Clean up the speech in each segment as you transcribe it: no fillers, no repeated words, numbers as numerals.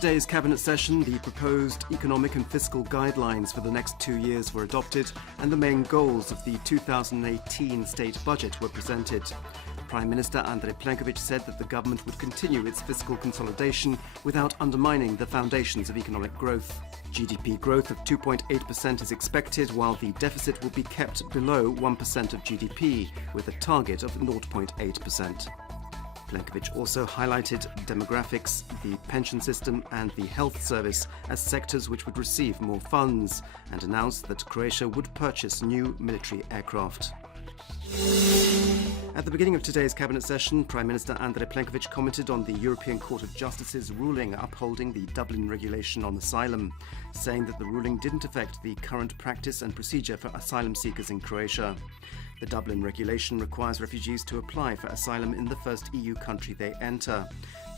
today's cabinet session, the proposed economic and fiscal guidelines for the next 2 years were adopted and the main goals of the 2018 state budget were presented. Prime Minister Andrej Plenković said that the government would continue its fiscal consolidation without undermining the foundations of economic growth. GDP growth of 2.8% is expected, while the deficit will be kept below 1% of GDP, with a target of 0.8%. Plenković also highlighted demographics, the pension system and the health service as sectors which would receive more funds, and announced that Croatia would purchase new military aircraft. At the beginning of today's cabinet session, Prime Minister Andrej Plenković commented on the European Court of Justice's ruling upholding the Dublin regulation on asylum, saying that the ruling didn't affect the current practice and procedure for asylum seekers in Croatia. The Dublin regulation requires refugees to apply for asylum in the first EU country they enter.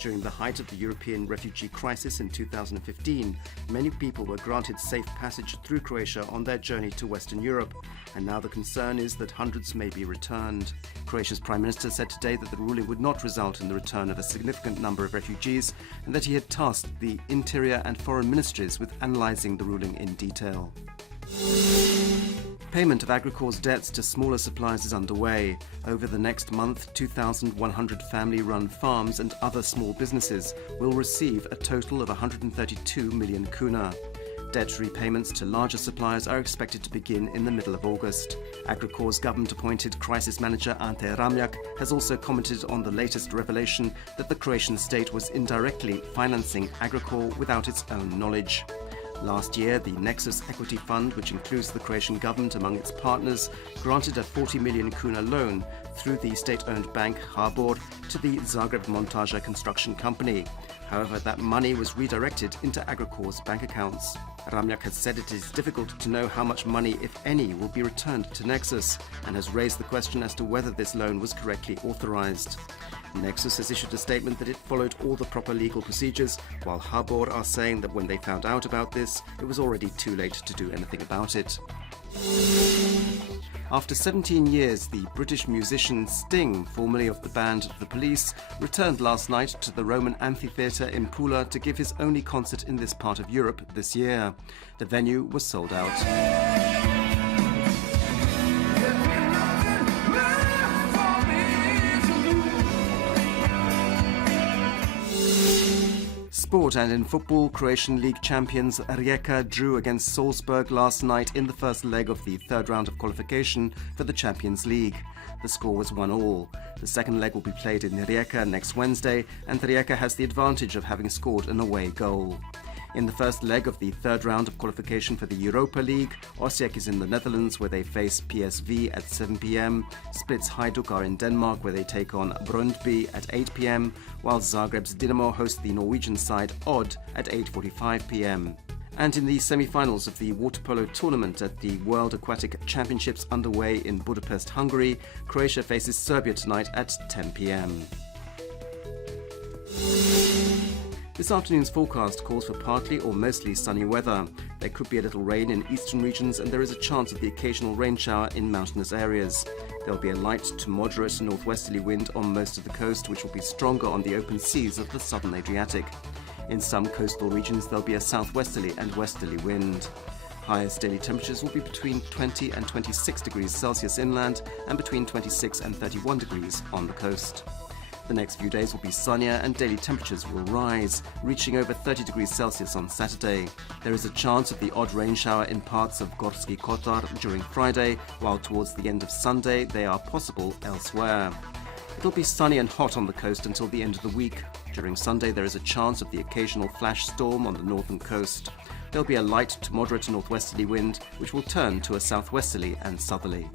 During the height of the European refugee crisis in 2015, many people were granted safe passage through Croatia on their journey to Western Europe, and now the concern is that hundreds may be returned. Croatia's Prime Minister said today that the ruling would not result in the return of a significant number of refugees, and that he had tasked the Interior and Foreign Ministries with analysing the ruling in detail. Payment of Agricor's debts to smaller suppliers is underway. Over the next month, 2,100 family-run farms and other small businesses will receive a total of 132 million kuna. Debt repayments to larger suppliers are expected to begin in the middle of August. Agricor's government-appointed crisis manager Ante Ramljak has also commented on the latest revelation that the Croatian state was indirectly financing Agricor without its own knowledge. Last year, the Nexus Equity Fund, which includes the Croatian government among its partners, granted a 40 million kuna loan through the state-owned bank HBOR to the Zagreb Montaža construction company. However, that money was redirected into Agricor's bank accounts. Ramljak has said it is difficult to know how much money, if any, will be returned to Nexus, and has raised the question as to whether this loan was correctly authorized. Nexus has issued a statement that it followed all the proper legal procedures, while HBOR are saying that when they found out about this, it was already too late to do anything about it. After 17 years, the British musician Sting, formerly of the band The Police, returned last night to the Roman Amphitheatre in Pula to give his only concert in this part of Europe this year. The venue was sold out. Sport, and in football, Croatian League champions Rijeka drew against Salzburg last night in the first leg of the third round of qualification for the Champions League. The score was 1-1. The second leg will be played in Rijeka next Wednesday, and Rijeka has the advantage of having scored an away goal. In the first leg of the third round of qualification for the Europa League, Osijek is in the Netherlands where they face PSV at 7 p.m, Split's Hajduk are in Denmark where they take on Brøndby at 8 p.m, while Zagreb's Dinamo host the Norwegian side Odd at 8:45 p.m. And in the semi-finals of the water polo tournament at the World Aquatic Championships underway in Budapest, Hungary, Croatia faces Serbia tonight at 10 p.m. This afternoon's forecast calls for partly or mostly sunny weather. There could be a little rain in eastern regions, and there is a chance of the occasional rain shower in mountainous areas. There will be a light to moderate northwesterly wind on most of the coast, which will be stronger on the open seas of the southern Adriatic. In some coastal regions, there will be a southwesterly and westerly wind. Highest daily temperatures will be between 20 and 26 degrees Celsius inland and between 26 and 31 degrees on the coast. The next few days will be sunnier and daily temperatures will rise, reaching over 30 degrees Celsius on Saturday. There is a chance of the odd rain shower in parts of Gorski Kotar during Friday, while towards the end of Sunday they are possible elsewhere. It'll be sunny and hot on the coast until the end of the week. During Sunday there is a chance of the occasional flash storm on the northern coast. There'll be a light to moderate northwesterly wind, which will turn to a southwesterly and southerly.